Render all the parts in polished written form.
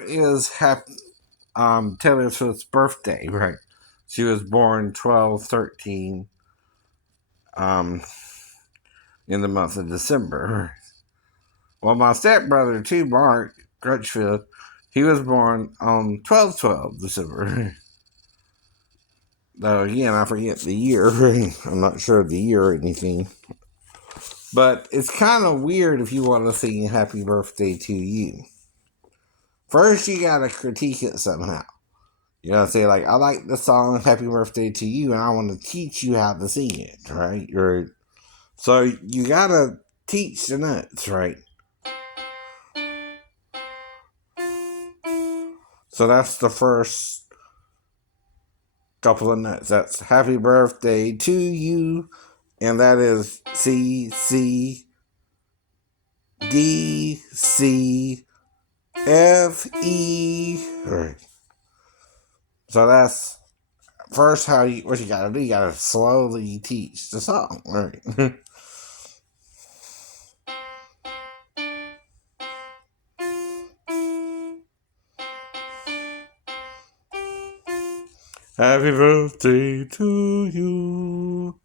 Is Taylor Swift's birthday, right? She was born 12/13 um in the month of December. Well, my stepbrother too, Mark Crutchfield, he was born on 12/12 December. Though again, I forget the year. I'm not sure of the year or anything. But it's kind of weird if you want to sing happy birthday to you. First, you gotta critique it somehow. You gotta say, like, I like the song Happy Birthday to You, and I want to teach you how to sing it, right? So you gotta teach the notes, right? So that's the first couple of notes. That's Happy Birthday to You, and that is C, C, D, C, F, E. Right. So that's first what you gotta do. You gotta slowly teach the song, right? Happy birthday to you.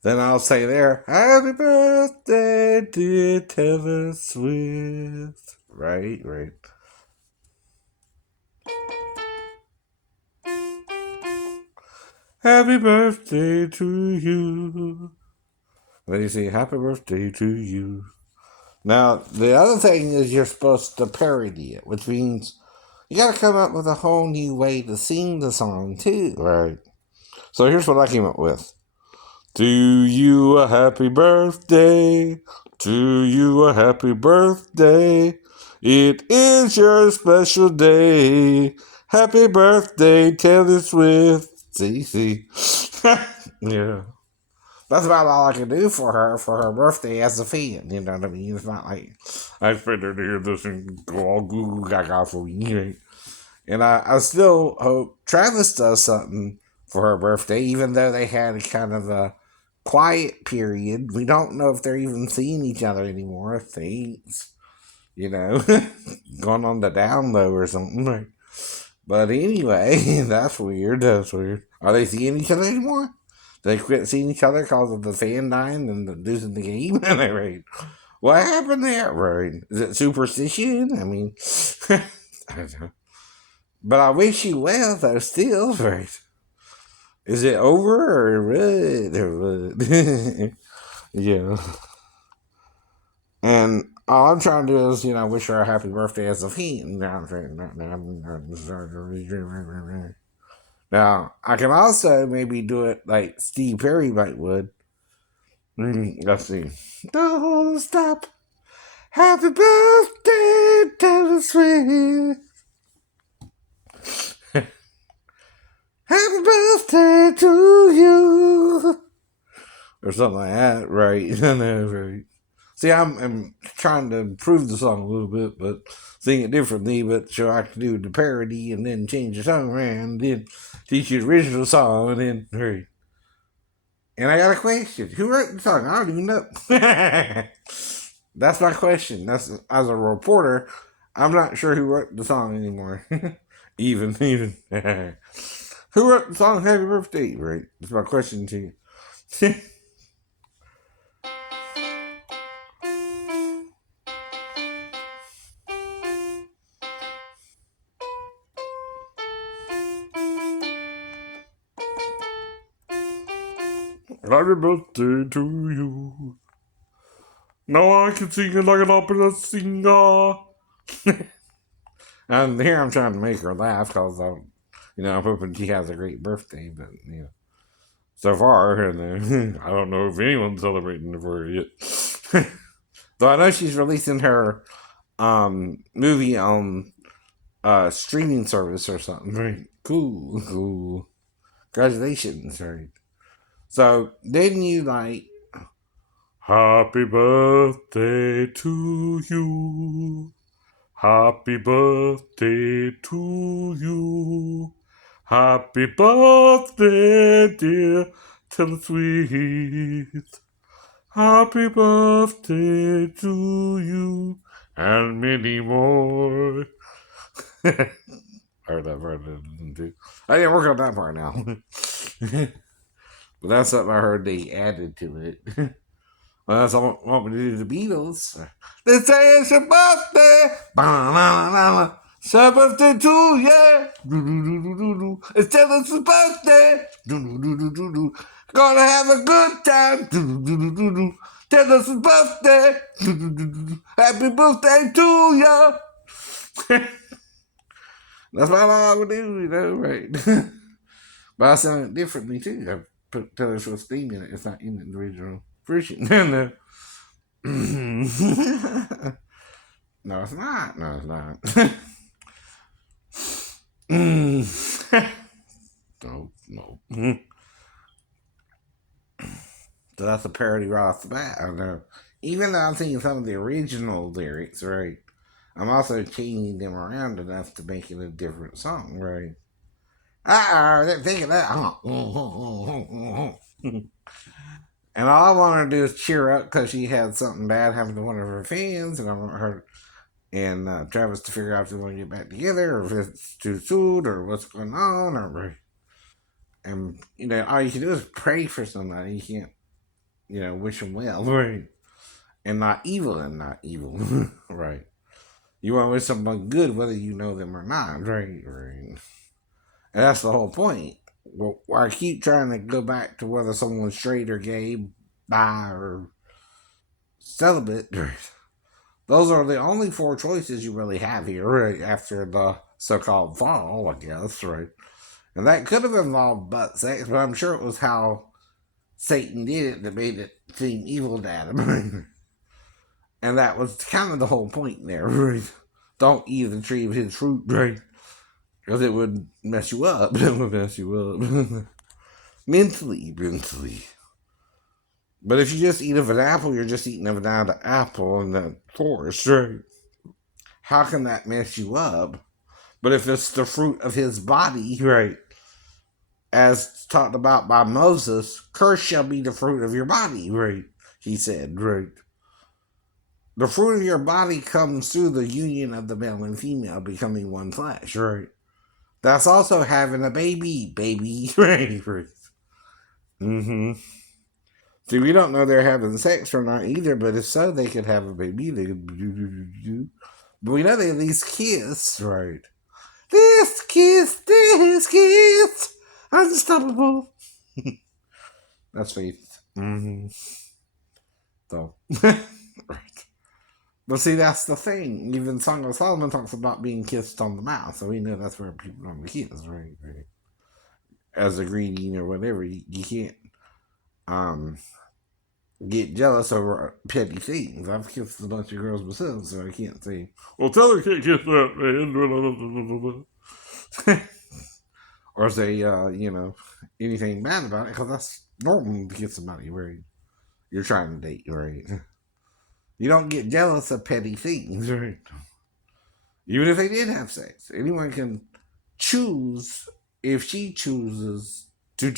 Then I'll say there, Happy birthday, dear Taylor Swift. Right, right. Happy birthday to you. Then you say, Happy birthday to you. Now, the other thing is you're supposed to parody it, which means you gotta come up with a whole new way to sing the song, too, right? So here's what I came up with. To you a happy birthday. To you a happy birthday. It is your special day. Happy birthday, Taylor Swift. See. Yeah. That's about all I can do for her birthday as a fan. You know what I mean? It's not like I expect her to hear this and go all goo goo gaga for me. Right? And I still hope Travis does something for her birthday, even though they had kind of a quiet period. We don't know if they're even seeing each other anymore. If they, you know, going on the down low or something. Like. But anyway, that's weird. That's weird. Are they seeing each other anymore? They quit seeing each other because of the fan dying and losing the game? Right. What happened there? Right. Is it superstition? I mean, I don't know. But I wish you well, though, still. Right. Is it over or what? Or what? Yeah. And all I'm trying to do is, wish her a happy birthday as a fan. Now, I can also maybe do it like Steve Perry might would. Let's see. Don't stop. Happy birthday, Taylor Swift. Happy birthday to you. Or something like that, right? I know, right? See, I'm trying to improve the song a little bit, but sing it differently, but so I can do the parody and then change the song around, and then teach you the original song, and then, right. And I got a question. Who wrote the song? I don't even know. That's my question. That's as a reporter, I'm not sure who wrote the song anymore. even. Who wrote the song Happy Birthday? Right. That's my question to you. Happy birthday to you. Now I can sing it like an opera singer. And here I'm trying to make her laugh because I'm hoping she has a great birthday. But so far, and I don't know if anyone's celebrating it for her yet. Though I know she's releasing her movie on streaming service or something. Right? Cool. Congratulations, right? So didn't you like Happy birthday to you? Happy birthday to you. Happy birthday, dear Tell the sweet happy birthday to you and many more. Heard that part, didn't do. I didn't work on that part now. But that's something I heard they added to it. Well, that's all I want me to do the Beatles. They say it's your birthday. Ba-na-na-na-na. It's your birthday too, yeah. Do-do-do-do-do-do. It's Taylor's birthday. Do-do-do-do-do-do. Gonna have a good time. Do-do-do-do-do. Taylor's birthday. Do-do-do-do-do. Happy birthday to ya. That's what I would do, you know, right? But I sung it differently too. I put Taylor Swift's theme in it. It's not in the original version. No. No, it's not. No, it's not. No. So that's a parody right off the bat. I know. Even though I'm thinking some of the original lyrics, right? I'm also changing them around enough to make it a different song, right? They're thinking that. And all I want her to do is cheer up because she had something bad happen to one of her fans, and I want her and Travis to figure out if they want to get back together or if it's too soon or what's going on. And, all you can do is pray for somebody. You can't, wish them well, right? And not evil, right? You want to wish someone good whether you know them or not, right? And that's the whole point. Well, I keep trying to go back to whether someone's straight or gay, bi or celibate. Those are the only four choices you really have here, right? After the so-called fall, I guess, right? And that could have involved butt sex, but I'm sure it was how Satan did it that made it seem evil to Adam. And that was kind of the whole point there, right? Don't eat the tree of his fruit, right? Because it would mess you up. It would mess you up. mentally. But if you just eat of an apple, you're just eating of an apple in the forest, right? How can that mess you up? But if it's the fruit of his body, right? As talked about by Moses, curse shall be the fruit of your body, right? He said, right? The fruit of your body comes through the union of the male and female becoming one flesh, right? That's also having a baby, right? Mm-hmm. See, we don't know they're having sex or not either, but if so, they could have a baby. They could do. But we know they at least kiss, right? This kiss, unstoppable. That's faith. Mm-hmm. So, right. But see, that's the thing. Even Song of Solomon talks about being kissed on the mouth, so we know that's where people don't kiss, right? As a greeting or whatever, you can't get jealous over petty things. I've kissed a bunch of girls myself, so I can't say, well, tell her can't kiss that man. Or say, anything bad about it, because that's normal to get somebody where you're trying to date, right? You don't get jealous of petty things, right? Even if they did have sex. Anyone can choose, if she chooses to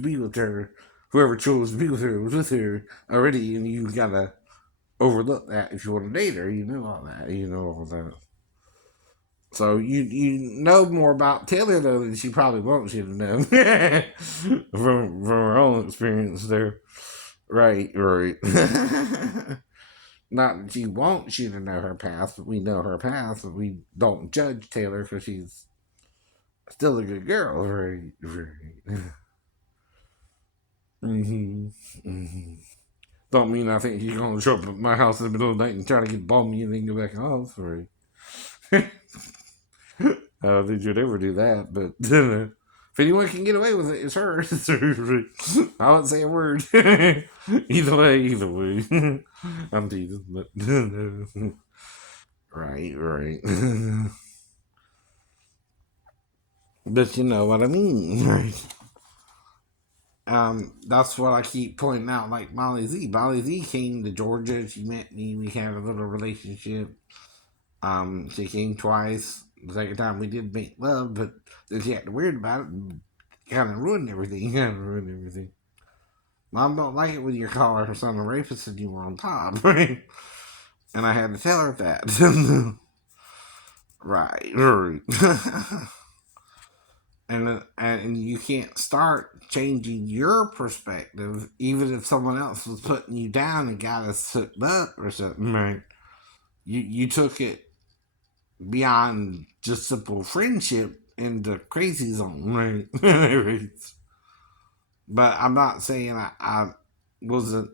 be with her, whoever chose to be with her was with her already, and you gotta overlook that if you want to date her. You know all that. So you know more about Taylor though than she probably wants you to know from her own experience there. Right. Not that she wants you to know her past, but we know her past, but we don't judge Taylor because she's still a good girl, right? Mm-hmm. Don't mean I think she's gonna show up at my house in the middle of the night and try to get bomb me and then go back home. Sorry. I don't think you'd ever do that, but if anyone can get away with it, it's her. I wouldn't say a word. Either way. I'm teasing, but right. But you know what I mean, right? That's what I keep pointing out. Like Molly Z. Molly Z came to Georgia. She met me. We had a little relationship. She came twice. The second time we did make love, but then she acted weird about it and kind of ruined everything. Mom don't like it when you call her son a rapist and you were on top, right? And I had to tell her that. Right, right. And you can't start changing your perspective, even if someone else was putting you down and got us hooked up or something, right? You took it beyond just simple friendship into crazy zone, right? But I'm not saying I wasn't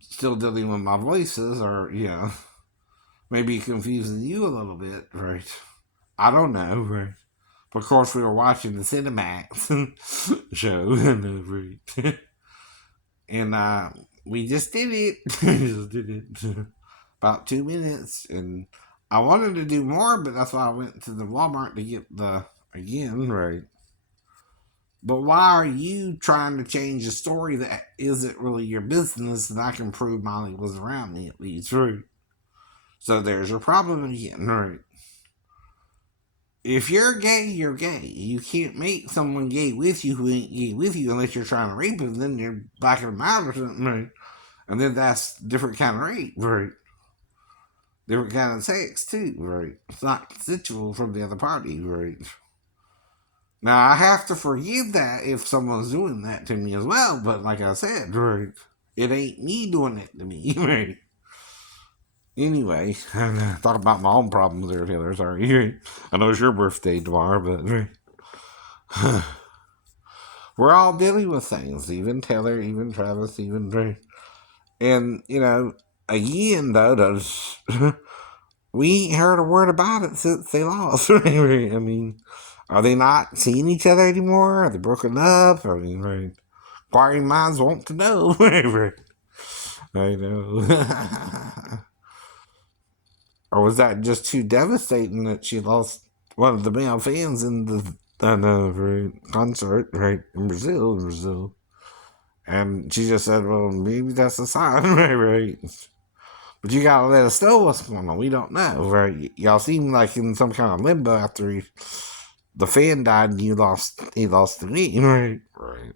still dealing with my voices, or maybe confusing you a little bit, right? I don't know, right? Of course, we were watching the Cinemax show, and we just did it. We just did it about 2 minutes, and I wanted to do more, but that's why I went to the Walmart to get the again, right? But why are you trying to change a story that isn't really your business? And I can prove Molly was around me at least, right? So there's your problem again, right? If you're gay, you're gay. You can't make someone gay with you who ain't gay with you unless you're trying to rape them. Then you're blacking them out or something, right? And then that's different kind of rape, right? Different kind of sex too, right? It's not consensual from the other party, right? Now I have to forgive that if someone's doing that to me as well, but like I said, right, it ain't me doing it to me, right? Anyway, talk about my own problems there, Taylor. Sorry, I know it's your birthday tomorrow, but we're all dealing with things. Even Taylor, even Travis, even Ray. And again, though, those we ain't heard a word about it since they lost. I mean, are they not seeing each other anymore? Are they broken up? I mean, right? Inquiring minds want to know. I know. Or was that just too devastating that she lost one of the male fans in the right, concert, right, in Brazil? And she just said, well, maybe that's a sign, right? But you gotta let us know what's going on. We don't know, right? Y'all seem like in some kind of limbo after the fan died and he lost the game, right? Right.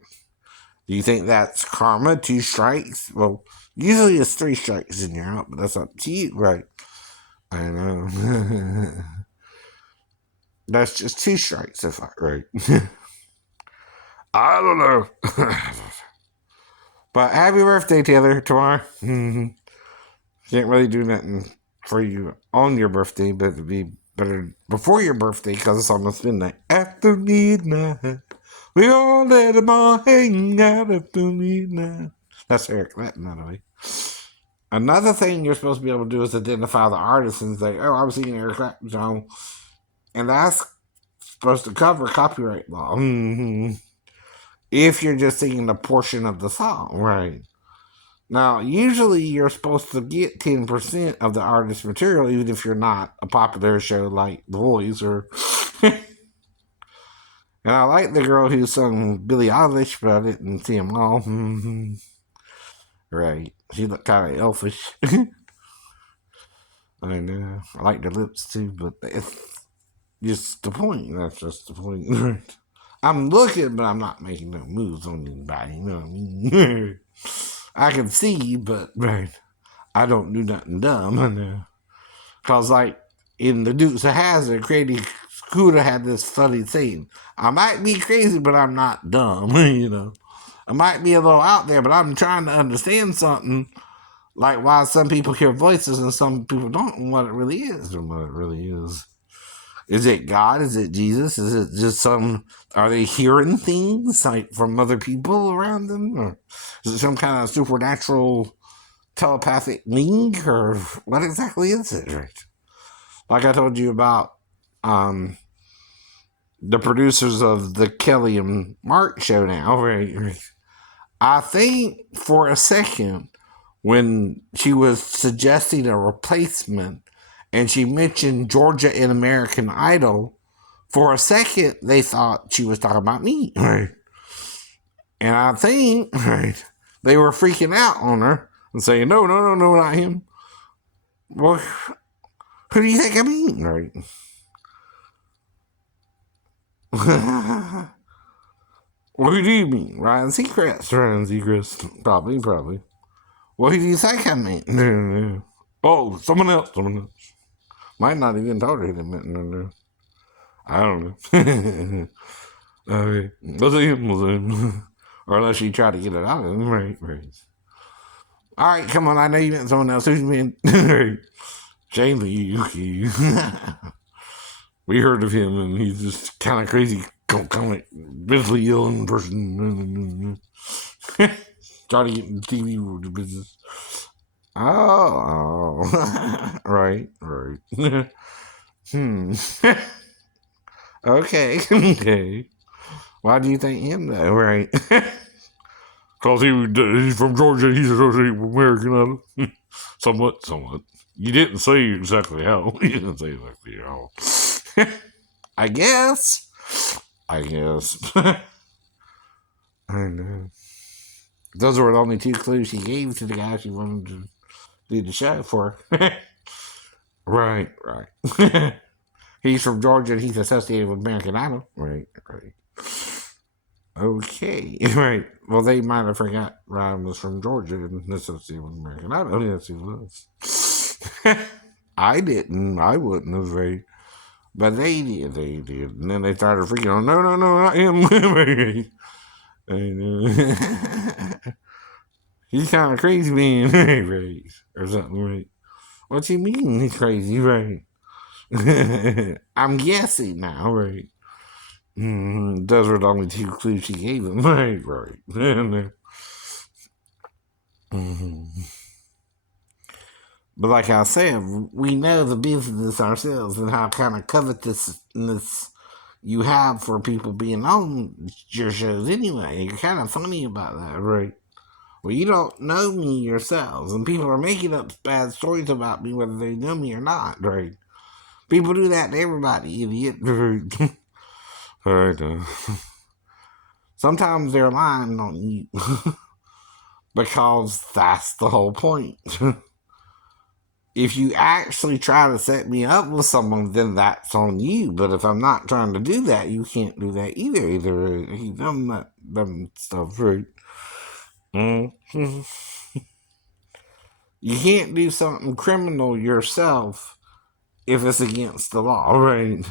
Do you think that's karma? 2 strikes? Well, usually it's 3 strikes and you're out, but that's up to you, right? I know. That's just 2 strikes, if I right. I don't know. But happy birthday, Taylor, tomorrow. Can't really do nothing for you on your birthday, but it'd be better before your birthday because it's almost midnight. After midnight, we all let them all hang out after midnight. That's Eric Clapton, by the way. Another thing you're supposed to be able to do is identify the artist and say, oh, I'm singing Eric Clapton song. And that's supposed to cover copyright law. If you're just singing a portion of the song, right? Now, usually you're supposed to get 10% of the artist's material, even if you're not a popular show like The Voice or. And I like the girl who sung Billie Eilish, but I didn't see them all. Right. She looked kind of elfish. I know. I like the lips too, but it's just the point. That's just the point. Right. I'm looking, but I'm not making no moves on anybody. You know what I mean? I can see, but right, I don't do nothing dumb. I know. Cause like in the Dukes of Hazzard, Crazy Scooter had this funny saying: "I might be crazy, but I'm not dumb." I might be a little out there, but I'm trying to understand something. Like why some people hear voices and some people don't, and what it really is, and what it really is. Is it God? Is it Jesus? Is it just some? Are they hearing things like from other people around them, or is it some kind of supernatural telepathic link, or what exactly is it? Right? Like I told you about the producers of the Kelly and Mark show now, right? I think for a second when she was suggesting a replacement and she mentioned Georgia and American Idol, for a second they thought she was talking about me, right? And I think, right, they were freaking out on her and saying, no, not him. Well, who do you think I mean, right? Well, who do you mean? Ryan Seacrest. Ryan Seacrest. Probably. Well, who do you think I meant? Oh, someone else. Might not even told her he meant. I don't know. Okay. Was it him? Or unless she tried to get it out of him. Right. All right, come on. I know you meant someone else. Who's meant? Shane Lee. We heard of him, and he's just kind of crazy, kind of mentally ill in person. Trying to get in TV business. Oh, right. Okay. Why do you think him though? Right? Because he's from Georgia. He's associated with American Idol. Somewhat. You didn't say exactly how. You didn't say exactly how. I guess. I know. Those were the only 2 clues she gave to the guy she wanted to do the show for. Right. He's from Georgia and he's associated with American Idol. Right. Okay. Right. Well, they might have forgot Ryan was from Georgia and associated with American Idol. Yes, he was. I didn't. I wouldn't have. Right. But they did. And then they started freaking out. No, not him. He's kind of crazy, man. Right. Or something, right? What you mean he's crazy, right? I'm guessing now, right? Those were the only 2 clues she gave him, right? But like I said, we know the business ourselves and how kind of covetousness you have for people being on your shows anyway. You're kind of funny about that, right? Well, you don't know me yourselves, and people are making up bad stories about me whether they know me or not, right? People do that to everybody, idiot. Right. Sometimes they're lying on you because that's the whole point. If you actually try to set me up with someone, then that's on you. But if I'm not trying to do that, you can't do that either. He done that dumb stuff, right? Mm-hmm. You can't do something criminal yourself if it's against the law, right?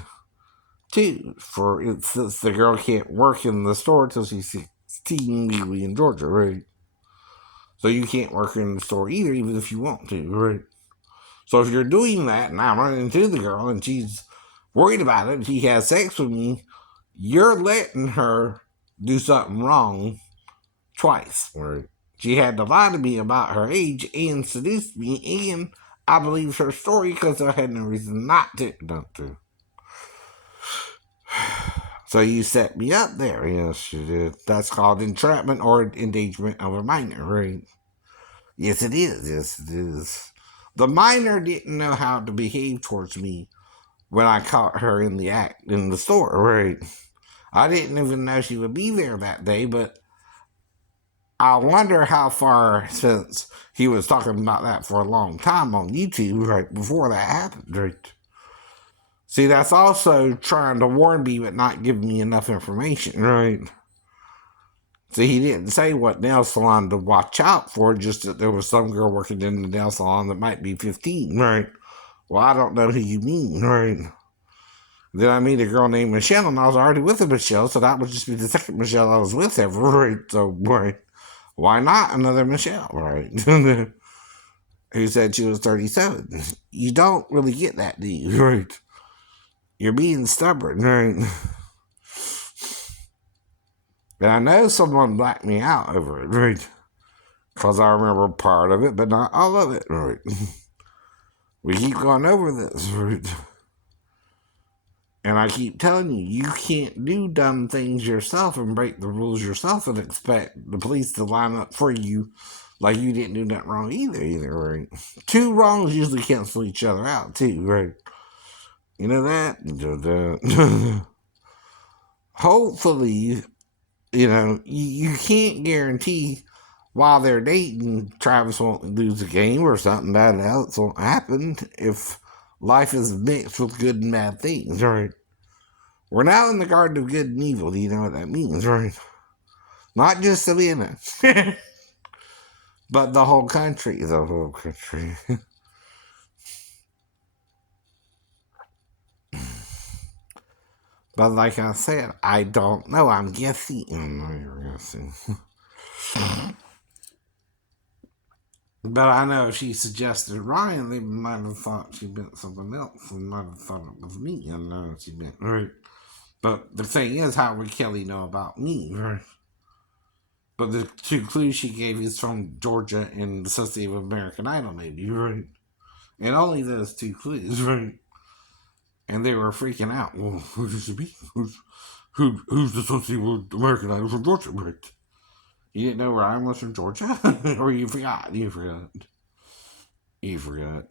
2, for instance, the girl can't work in the store till she's 16 legally in Georgia, right? So you can't work in the store either, even if you want to, right? So if you're doing that and I'm running into the girl and she's worried about it and she has sex with me, you're letting her do something wrong twice. Right? She had to lie to me about her age and seduce me, and I believed her story because I had no reason not to. So you set me up there. Yes, you did. That's called entrapment or endangerment of a minor, right? Yes, it is. The minor didn't know how to behave towards me when I caught her in the act in the store, right? I didn't even know she would be there that day, but I wonder how far, since he was talking about that for a long time on YouTube, right before that happened, right? See, that's also trying to warn me but not giving me enough information, right? See, he didn't say what nail salon to watch out for, just that there was some girl working in the nail salon that might be 15, right? Well, I don't know who you mean, right? Then I meet a girl named Michelle, and I was already with a Michelle, so that would just be the second Michelle I was with ever, right? So, right, why not another Michelle, right? Who said she was 37. You don't really get that, do you, right? You're being stubborn, right? And I know someone blacked me out over it, right? Because I remember part of it, but not all of it, right? We keep going over this, right? And I keep telling you, you can't do dumb things yourself and break the rules yourself and expect the police to line up for you like you didn't do nothing wrong either, right? 2 wrongs usually cancel each other out, too, right? You know that? Hopefully, you can't guarantee while they're dating, Travis won't lose a game or something bad else won't happen if life is mixed with good and bad things, right? We're now in the garden of good and evil. Do you know what that means, right? Not just the women, but the whole country. The whole country. But like I said, I don't know. I'm guessing. I'm guessing. But I know if she suggested Ryan, they might have thought she meant something else and might have thought it was me. And she meant right. But the thing is, how would Kelly know about me? Right. But the two clues she gave is from Georgia and the Associated with American Idol, maybe, right? And only those two clues, right? And they were freaking out. Well, who does it be? Who's associated with American Idol from Georgia, right? You didn't know Ryan was from Georgia? Or you forgot? You forgot. You forgot.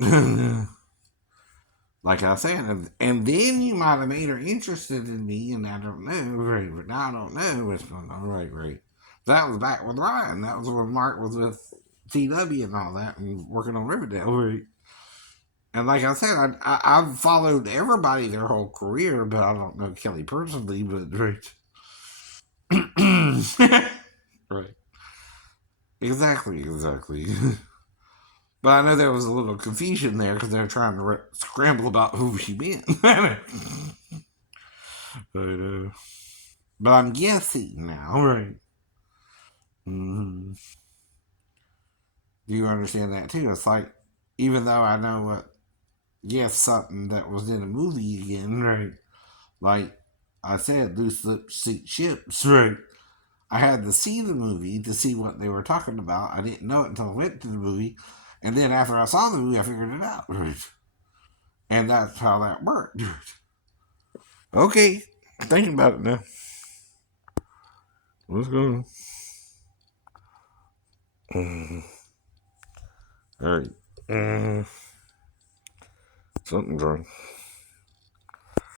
Like I said, and then you might have made her interested in me, and I don't know, right? But now I don't know what's going on, right? Right. That was back with Ryan. That was when Mark was with TW and all that, and working on Riverdale, right? And like I said, I've followed everybody their whole career, but I don't know Kelly personally, but right. Right. Exactly, exactly. But I know there was a little confusion there because they're trying to scramble about who she meant. I know. But I'm guessing now, right? Mm-hmm. Do you understand that too? It's like, even though I know what, guess something that was in a movie again, right? Like I said, loose lips sink ships, right? I had to see the movie to see what they were talking about. I didn't know it until I went to the movie. And then after I saw the movie, I figured it out, right? And that's how that worked. Okay, thinking about it now. What's going on? All right. Something's wrong.